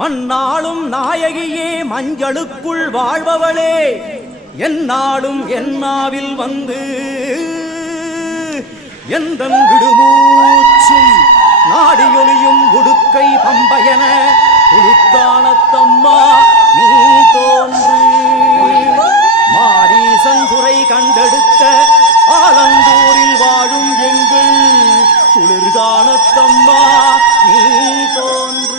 மண்ணாளும் நாயகியே மஞ்சளுக்குள் வாழ்பவளே என்னாலும் என்னாவில் வந்து எந்தன் விடுமூச்சும் நாடியொலியும் உடுக்கை பம்பையன உளுத்தானத்தம்மா நீ தோன்று மாரீசன் துறை கண்டெடுத்த ஆலந்தூரில் வாழும் எங்கள் குளிர்கானத்தம்மா நீ தோன்று.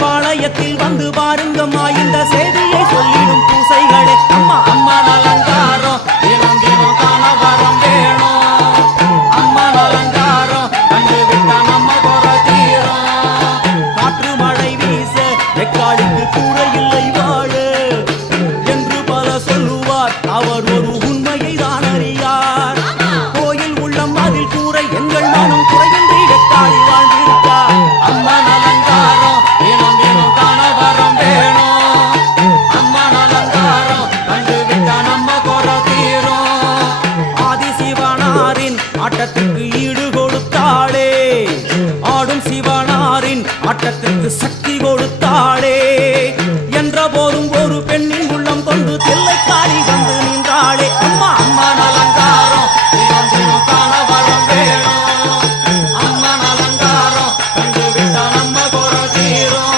பாளையத்தில் வந்து பாருங்கம்மா இந்த செய்தியை சொல்லிடும் பூசைகளே. அம்மா அம்மா அலங்காரம் தினம் தினம் காண வரம் வேணும். அம்மா அலங்காரம் கண்டு விட்டா நம்ம குறை தீரும். காற்று மழை வீச எக்காலுக்கு கூட இல்லை வாழ என்று பல சொல்லுவார். அவர் ஒரு உண்மையை தான் அறியார். கோயில் உள்ளம் அதில் கூரை எங்கள் மனம் குறையின்றி வெக்காளி வாழ்ந்திருப்பார். அம்மா அலங்காரம் ஆட்டத்துக்கு ஈடு கொடுத்தாளே, ஆடும் சிவனாரின் ஆட்டத்துக்கு சக்தி கொடுத்தாளே. என்ற போதும் ஒரு பெண்ணின் உள்ளம் கொண்டு தில்லைக்காரி வந்து நின்றாளே. அம்மா அம்மா அலங்காரம் காண வரம் வேணும். அம்மா அலங்காரம் கண்டு விட்டா நம்ம குறை தீரும்.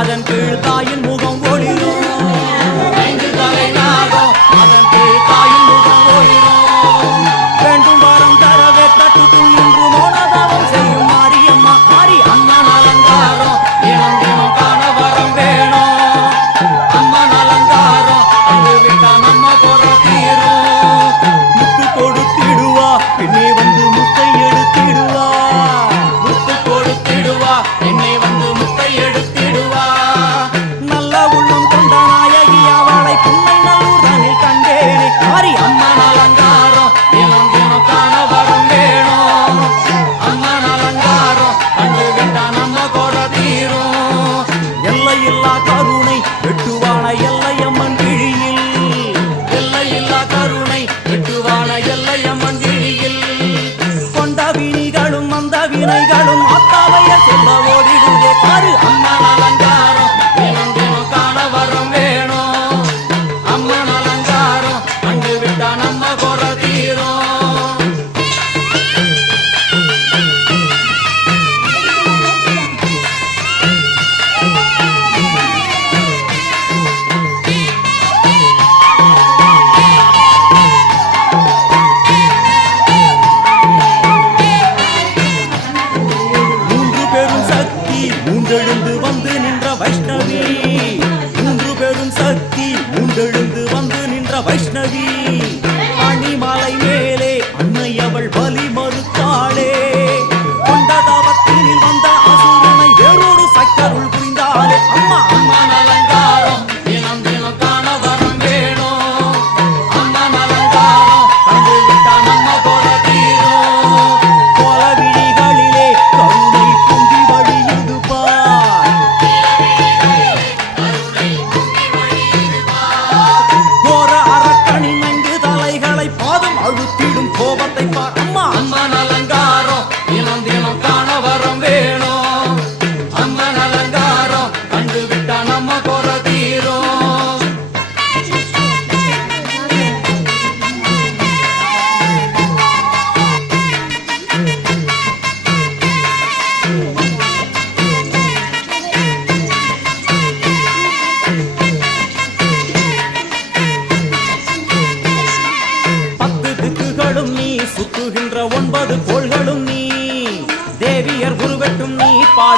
அதன் கீழ் தாயின் முகம் ஒளிரும். ஐந்து தலை நாகம் அதன் கீழ் தாயின் முகம் ஒளிரும். வேண்டும் வரம் தரவே தட்டுக்குள் இன்று மோனதாவம் செய்யும் மாரியம்மா. மாரி அம்மா அலங்காரம் தினம் தினம் காண வரம் வேணும். அம்மா அலங்காரம் கண்டு விட்டா நம்ம குறை தீரும். முத்து கொடுத்திடுவா பின்னே வந்து முத்தை எடுத்திடுவா. முத்து கொடுத்திடுவா பின்னே வந்து முத்தை எடுத்திடுவா.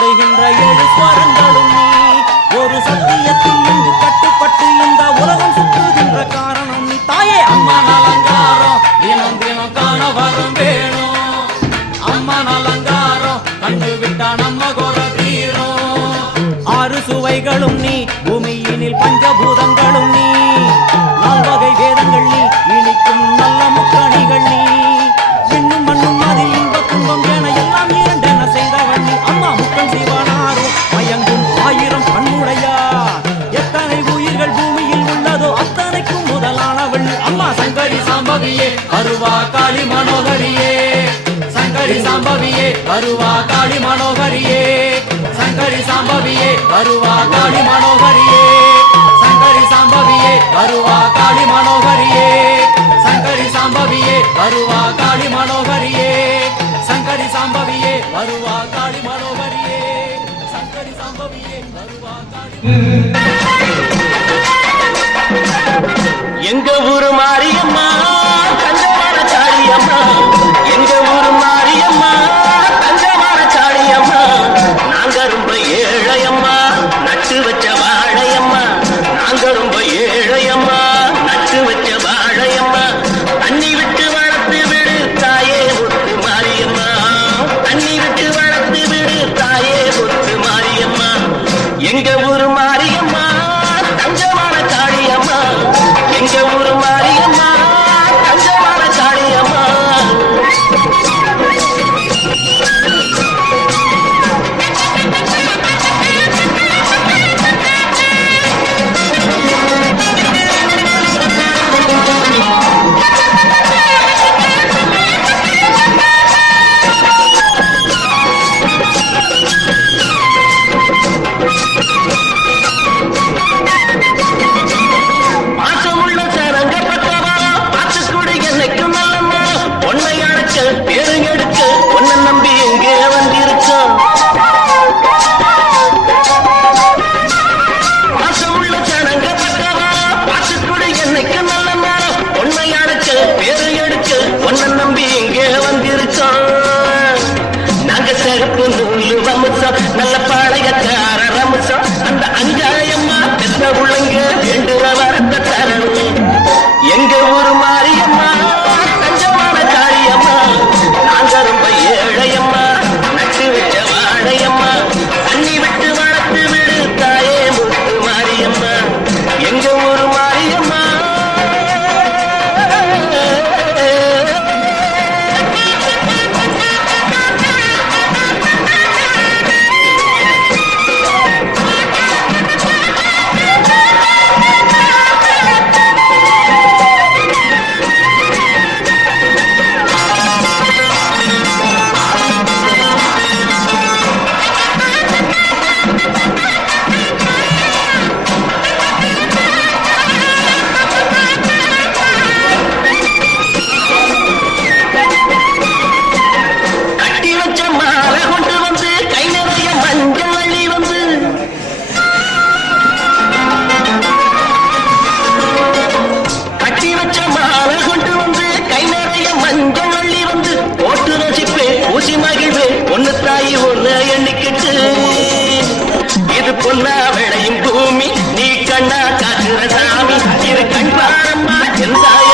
பாடுகின்ற ஏழு ஸ்வரங்களும் நீ ஒரு சத்தியத்தில் இங்கு கட்டுப்பட்டு இந்த உலகம் சுற்றுகின்ற காரணம் நீ தாயே அம்மா அலங்காரம் தினம் தினம் காண வரம் வேணும் அம்மா அலங்காரம் கண்டு விட்டா நம்ம குற தீரும் ஆறு சுவைகளும் நீ பூமியினில் பஞ்சபூதங்களும் நீ நால்வகை வேதங்கள் நீ இனிக்கும் நல்ல முக்கணிகள் நீ விண்ணும் மண்ணும் அதில் இன்ப துன்பம் என எல்லாம் இரண்டென செய்தவள் நீ அம்மா முக்கன் சிவனாரும் மயங்கும் ஆயிரம் கண்ணுடையா எத்தனை உயிர்கள் பூமியில் உள்ளதோ அத்தனைக்கும் முதலானவள் நீ அம்மா சங்கரி சாம்பவியே அருவா காளி மனோகரியே சங்கரி சாம்பவியே அருவா காளி மனோகரியே சங்கரி சாம்பவியே அருவா காளி மனோகரியே சங்கரி சாம்பவியே அருவா காளி மனோகரியே சங்கரி சாம்பவியே அருவா காளி மனோகரியே சங்கரி சாம்பவியே அருவா காளி மனோகரியே சங்கரி சாம்பவியே அருவா காளி எங்க ஊரு மாரியம்மா தஞ்சமான சாழியம்மா எங்க ஊரு மாரியம்மா தஞ்சமான சாழியம்மா நாங்க ரொம்ப ஏழையம்மா நட்டு வச்ச வாழையம்மா நாங்க ரொம்ப ஏழையம்மா நட்டு வச்ச வாழையம்மா தண்ணி விட்டு வளர்த்து விடு தாயே ஒத்து மாரியம்மா தண்ணி விட்டு வளர்த்து விடு தாயே ஒத்து மாரியம்மா எங்க ஊரு மாரியம்மா தஞ்சமான காளியம்மா எங்க ஊரு மாரியம்மா தஞ்சமான காளியம்மா பாசமுள்ள சரங்க பத்தவா பாத்துக்குடி என்னைக்கும் நல்லம்மா பொன்னை அடைச்ச பேருங்கெடுக்க உன்னை நம்பி எங்கே வந்திருக்கோம் பாசமுள்ள சரங்க பத்தவா பாத்துக்குடி என்னைக்கும் நல்லம்மா பொன்னை அடைச்ச பேருங்கெடுக்க உன்னை நம்பி எங்கே வந்திருக்கோம் நாங்க செருப்பு நூலு வம்சம் நல்ல பாளையக்கார ரம்சம் அந்த அஞ்சாயம்மா பெத்த உள்ளங்க வேண்டுற வரத்த தரணும் எங்க ஊரு மாரியம்மா தஞ்சமான காளியம்மா நாங்க ரொம்ப ஏழையம்மா நட்டு வச்ச வாழையம்மா தண்ணி விட்டு வளர்த்து விடு தாயே முத்து மாரியம்மா எங்க ஊரு மாரியம்மா கட்டி வச்ச மாலை கொண்டு வந்து கை நிறைய மஞ்சள் அள்ளி வந்து கட்டி வச்ச மாலை கொண்டு வந்து கை நிறைய மஞ்சள் அள்ளி வந்து போட்டு ரசிப்பே ஊசி மகிழ்வே ஒன்னு தாயி ஒன்னு எண்ணிக்கிட்டு இது பொன்னா விளையும் பூமி நீ கண்ணா காக்குற சாமி இது கண் பாரம்மா எந்தாய்